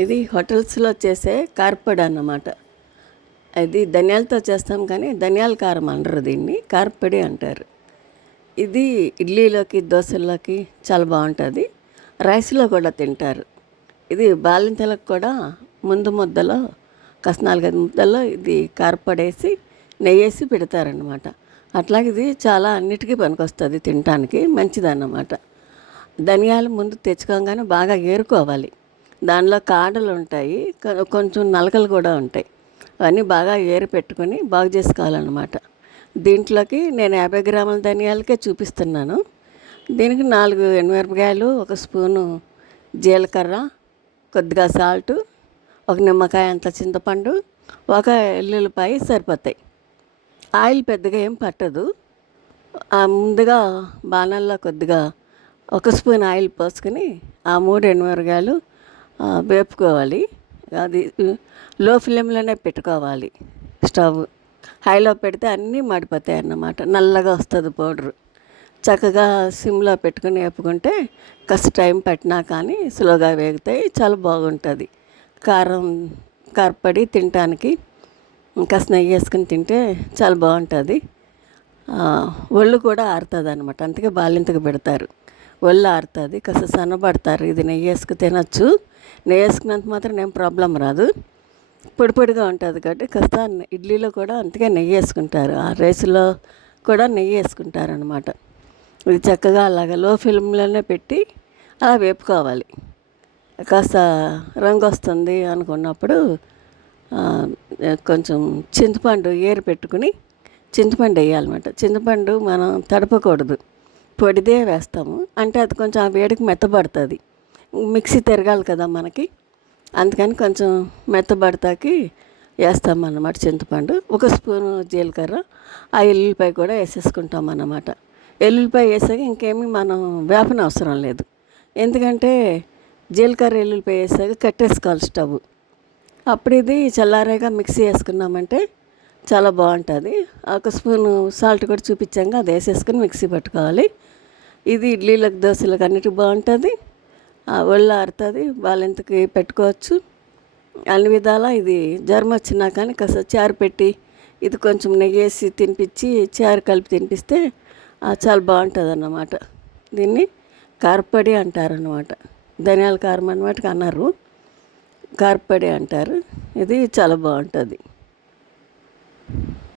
ఇది హోటల్స్లో చేసే కార్పడ్ అన్నమాట. అది ధనియాలతో చేస్తాం కానీ ధనియాల కారం అనరు దీన్ని కార్పడి అంటారు. ఇది ఇడ్లీలోకి దోశల్లోకి చాలా బాగుంటుంది. రైస్లో కూడా తింటారు. ఇది బాలింతలకు కూడా ముందు ముద్దలో కాస్త నాలుగైదు ముద్దల్లో ఇది కారపడేసి నెయ్యి వేసి పెడతారనమాట అట్లాగే ఇది చాలా అన్నిటికీ పనికొస్తుంది తినటానికి మంచిదన్నమాట. ధనియాలు ముందు తెచ్చుకోగానే బాగా ఏరుకోవాలి. దానిలో కాడలు ఉంటాయి. కొంచెం నలకలు కూడా ఉంటాయి. అవన్నీ బాగా ఏరి పెట్టుకొని బాగు చేసుకోవాలన్నమాట. దీంట్లోకి నేను యాభై గ్రాముల ధనియాలకే చూపిస్తున్నాను. దీనికి నాలుగు ఎనిమిరపకాయలు ఒక స్పూను జీలకర్ర కొద్దిగా సాల్ట్ ఒక నిమ్మకాయ అంత చింతపండు ఒక ఎల్లుల్లిపాయ సరిపోతాయి. ఆయిల్ పెద్దగా ఏం పట్టదు. ఆ ముందుగా బాణల్లో కొద్దిగా ఒక స్పూన్ ఆయిల్ పోసుకొని ఆ మూడు ఎండుమిరగాయలు వేపుకోవాలి. అది లో ఫ్లేమ్లోనే పెట్టుకోవాలి స్టవ్. హైలో పెడితే అన్నీ మాడిపోతాయి అన్నమాట. నల్లగా వస్తుంది పౌడరు. చక్కగా సిమ్లో పెట్టుకుని వేపుకుంటే కాస్త టైం పట్టినా కానీ స్లోగా వేగుతాయి. చాలా బాగుంటుంది. కారం కారపడి తినటానికి కాస్త నెయ్యి వేసుకుని తింటే చాలా బాగుంటుంది. ఒళ్ళు కూడా ఆరుతుంది అనమాట అందుకే బాలింతకు పెడతారు. ఒళ్ళు ఆరుతుంది కాస్త సన్నబడతారు. ఇది నెయ్యి వేసుకు తినచ్చు. నెయ్యి వేసుకున్నంత మాత్రం ఏం ప్రాబ్లం రాదు. పొడి పొడిగా ఉంటుంది కాబట్టి కాస్త ఇడ్లీలో కూడా అందుకే నెయ్యి వేసుకుంటారు. ఆ రైస్లో కూడా నెయ్యి వేసుకుంటారు అనమాట ఇది చక్కగా అలాగ లో ఫిల్మ్లోనే పెట్టి అలా వేపుకోవాలి. కాస్త రంగు వస్తుంది అనుకున్నప్పుడు కొంచెం చింతపండు ఏరు పెట్టుకుని చింతపండు వేయాలన్నమాట. చింతపండు మనం తడపకూడదు. పొడిదే వేస్తాము. అంటే అది కొంచెం ఆ వేడికి మెత్తబడుతుంది. మిక్సీ తిరగాలి కదా మనకి. అందుకని కొంచెం మెత్తబడతాకి వేస్తాం అన్నమాట చింతపండు. ఒక స్పూను జీలకర్ర. ఆ ఎల్లుల్లిపాయ కూడా వేసేసుకుంటాం అన్నమాట ఎల్లుల్లిపాయ వేసాక ఇంకేమీ మనం వేపన అవసరం లేదు. ఎందుకంటే జీలకర్ర ఎల్లుల్లిపాయ వేసాక కట్టేసుకోవాలి స్టవ్. అప్పుడు ఇది చల్లారేగా మిక్సీ వేసుకున్నామంటే చాలా బాగుంటుంది. ఒక స్పూన్ సాల్ట్ కూడా చూపించాక అది వేసేసుకుని మిక్సీ పట్టుకోవాలి. ఇది ఇడ్లీలకు దోశలకు అన్నిటికి బాగుంటుంది. ఆ, ఒళ్ళు ఆరుతుంది బాలెంతకి పెట్టుకోవచ్చు. అన్ని విధాలా ఇది జ్వరం వచ్చినా కానీ కాస్త చారు పెట్టి ఇది కొంచెం నెయ్యి వేసి తినిపించి చారు కలిపి తినిపిస్తే చాలా బాగుంటుంది అన్నమాట దీన్ని కారప్పడి అంటారు అన్నమాట ధనియాల కారం అన్నమాట అన్నారు. కారపొడి అంటారు. ఇది చాలా బాగుంటుంది.